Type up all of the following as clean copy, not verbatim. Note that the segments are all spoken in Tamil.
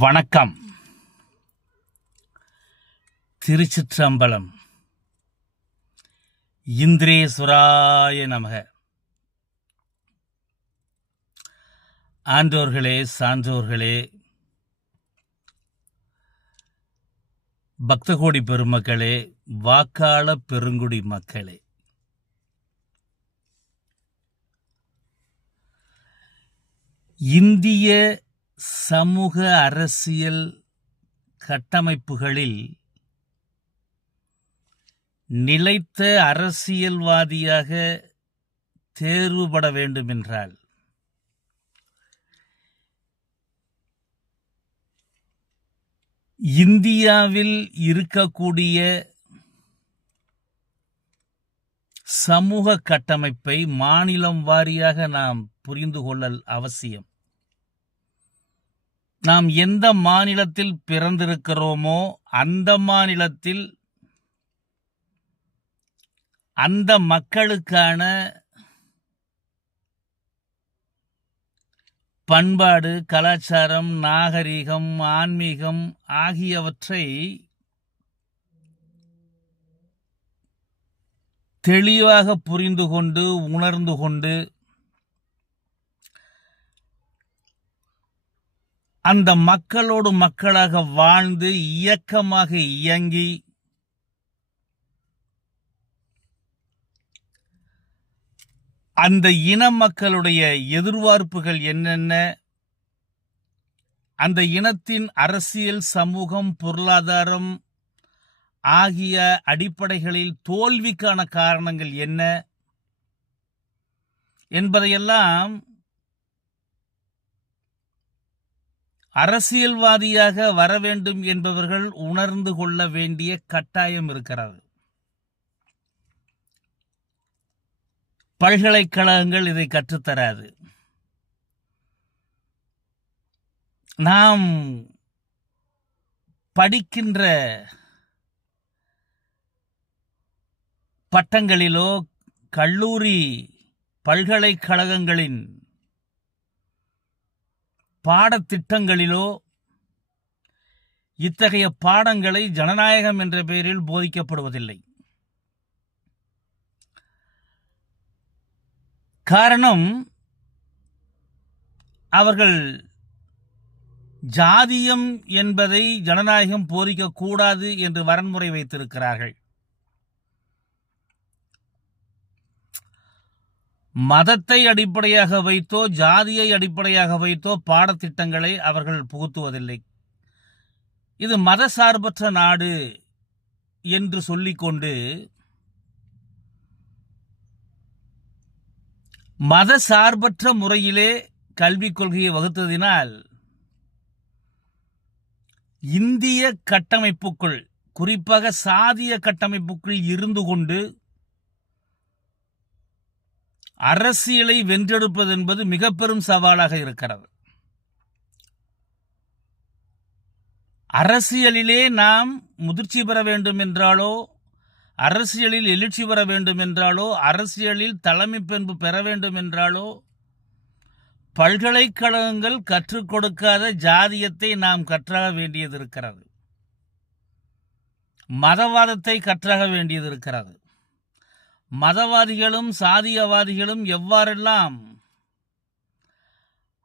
வணக்கம். திருச்சிற்றம்பலம். இந்திரேஸ்வராய நமக. ஆன்றோர்களே, சான்றோர்களே, பக்தகோடி பெருமக்களே, வாக்காள பெருங்குடி மக்களே, இந்திய சமூக அரசியல் கட்டமைப்புகளில் நிலைத்த அரசியல்வாதியாக தேர்வுபட வேண்டுமென்றால் இந்தியாவில் இருக்கக்கூடிய சமூக கட்டமைப்பை மாநிலம் வாரியாக நாம் புரிந்து கொள்ளல் அவசியம். நாம் எந்த மாநிலத்தில் பிறந்திருக்கிறோமோ அந்த மாநிலத்தில் அந்த மக்களுக்கான பண்பாடு, கலாச்சாரம், நாகரிகம், ஆன்மீகம் ஆகியவற்றை தெளிவாக புரிந்து கொண்டு உணர்ந்து கொண்டு அந்த மக்களோடு மக்களாக வாழ்ந்து இயக்கமாக இயங்கி அந்த இன மக்களுடைய எதிர்பார்ப்புகள் என்னென்ன, அந்த இனத்தின் அரசியல், சமூகம், பொருளாதாரம் ஆகிய அடிப்படைகளில் தோல்விக்கான காரணங்கள் என்ன என்பதையெல்லாம் அரசியல்வாதியாக வர வேண்டும் என்பவர்கள் உணர்ந்து கொள்ள வேண்டிய கட்டாயம் இருக்கிறது. பல்கலைக்கழகங்கள் இதை கற்றுத்தராது. நாம் படிக்கின்ற பட்டங்களிலோ கல்லூரி பல்கலைக்கழகங்களின் பாடத்திட்டங்களிலோ இத்தகைய பாடங்களை ஜனநாயகம் என்ற பெயரில் போதிக்கப்படுவதில்லை. காரணம், அவர்கள் ஜாதியம் என்பதை ஜனநாயகம் போதிக்கக்கூடாது என்று வரன்முறை வைத்திருக்கிறார்கள். மதத்தை அடிப்படையாக வைத்தோ ஜாதியை அடிப்படையாக வைத்தோ பாடத்திட்டங்களை அவர்கள் புகுத்துவதில்லை. இது மத சார்பற்ற நாடு என்று சொல்லிக்கொண்டு மத சார்பற்ற முறையிலே கல்விக் கொள்கையை வகுத்ததினால் இந்திய கட்டமைப்புக்குள், குறிப்பாக சாதிய கட்டமைப்புக்குள் இருந்து கொண்டு அரசியலை வென்றெடுப்பது என்பது மிக பெரும் சவாலாக இருக்கிறது. அரசியலிலே நாம் முதிர்ச்சி பெற வேண்டும் என்றாலோ, அரசியலில் எழுச்சி பெற வேண்டும் என்றாலோ, அரசியலில் தலைமை பண்பு பெற வேண்டும் என்றாலோ, பல்கலைக்கழகங்கள் கற்றுக் கொடுக்காத ஜாதியத்தை நாம் கற்றாக வேண்டியது இருக்கிறது. மதவாதத்தை கற்றாக வேண்டியது இருக்கிறது. மதவாதிகளும் சாதியவாதிகளும் எவ்வாறெல்லாம்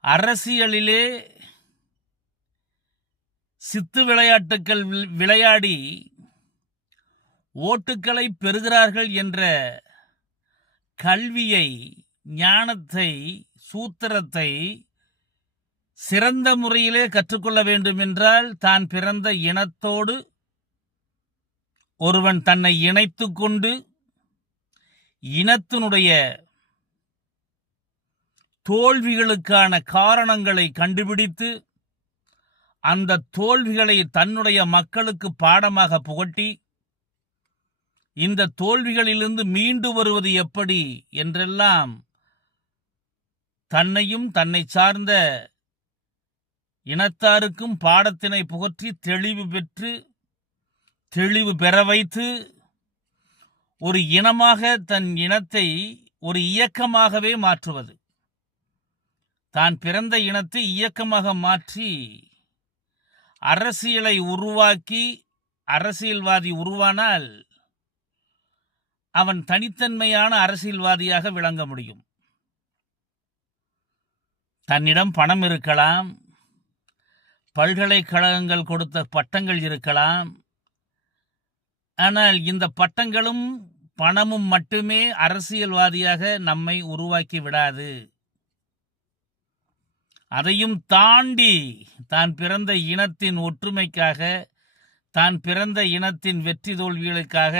அரசியலிலே சித்து விளையாட்டுக்கள் விளையாடி ஓட்டுக்களை பெறுகிறார்கள் என்ற கல்வியை, ஞானத்தை, சூத்திரத்தை சிறந்த முறையிலே கற்றுக்கொள்ள வேண்டும் என்றால் தான் பிறந்த இனத்தோடு ஒருவன் தன்னை இணைத்து கொண்டு இனத்தினுடைய தோல்விகளுக்கான காரணங்களை கண்டுபிடித்து அந்த தோல்விகளை தன்னுடைய மக்களுக்கு பாடமாக புகட்டி இந்த தோல்விகளிலிருந்து மீண்டு வருவது எப்படி என்றெல்லாம் தன்னையும் தன்னை சார்ந்த இனத்தாருக்கும் பாடத்தினை புகற்றி தெளிவு பெற வைத்து ஒரு இனமாக தன் இனத்தை ஒரு இயக்கமாகவே மாற்றுவது, தான் பிறந்த இனத்தை இயக்கமாக மாற்றி அரசியலை உருவாக்கி அரசியல்வாதி உருவானால் அவன் தனித்தன்மையான அரசியல்வாதியாக விளங்க முடியும். தன்னிடம் பணம் இருக்கலாம், பல்கலைக்கழகங்கள் கொடுத்த பட்டங்கள் இருக்கலாம். ஆனால் இந்த பட்டங்களும் பணமும் மட்டுமே அரசியல்வாதியாக நம்மை உருவாக்கி விடாது. அதையும் தாண்டி தான் பிறந்த இனத்தின் ஒற்றுமைக்காக, தான் பிறந்த இனத்தின் வெற்றி தோல்விகளுக்காக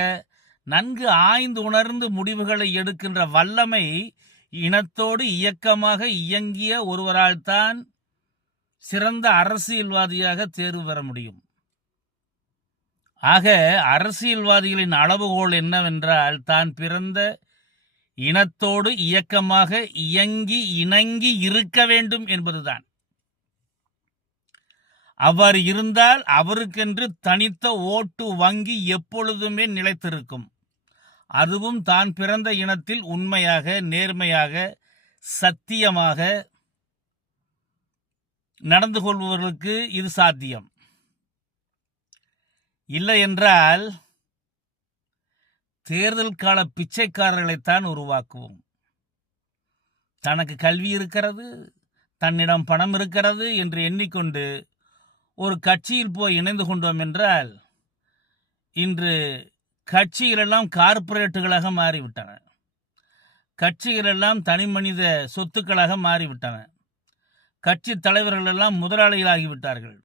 நன்கு ஆய்ந்து உணர்ந்து முடிவுகளை எடுக்கின்ற வல்லமை இனத்தோடு இயக்கமாக இயங்கிய ஒருவரால் தான் சிறந்த அரசியல்வாதியாக தேர்வு பெற முடியும். ஆக அரசியல்வாதிகளின் அளவுகோல் என்னவென்றால், தான் பிறந்த இனத்தோடு இயக்கமாக இயங்கி இணங்கி இருக்க வேண்டும் என்பதுதான். அவர் இருந்தால் அவருக்கென்று தனித்த ஓட்டு வங்கி எப்பொழுதுமே நிலைத்திருக்கும். அதுவும் தான் பிறந்த இனத்தில் உண்மையாக, நேர்மையாக, சத்தியமாக நடந்து கொள்பவர்களுக்கு இது சாத்தியம். இல்லை என்றால் தேர்தல் கால பிச்சைக்காரர்களைத்தான் உருவாக்குவோம். தனக்கு கல்வி இருக்கிறது, தன்னிடம் பணம் இருக்கிறது என்று எண்ணிக்கொண்டு ஒரு கட்சியில் போய் இணைந்து கொண்டோம் என்றால் இன்று கட்சிகளெல்லாம் கார்ப்பரேட்டுகளாக மாறிவிட்டன. கட்சிகளெல்லாம் தனி மனித சொத்துக்களாக மாறிவிட்டன. கட்சி தலைவர்கள் எல்லாம் முதலாளிகளாகிவிட்டார்கள்.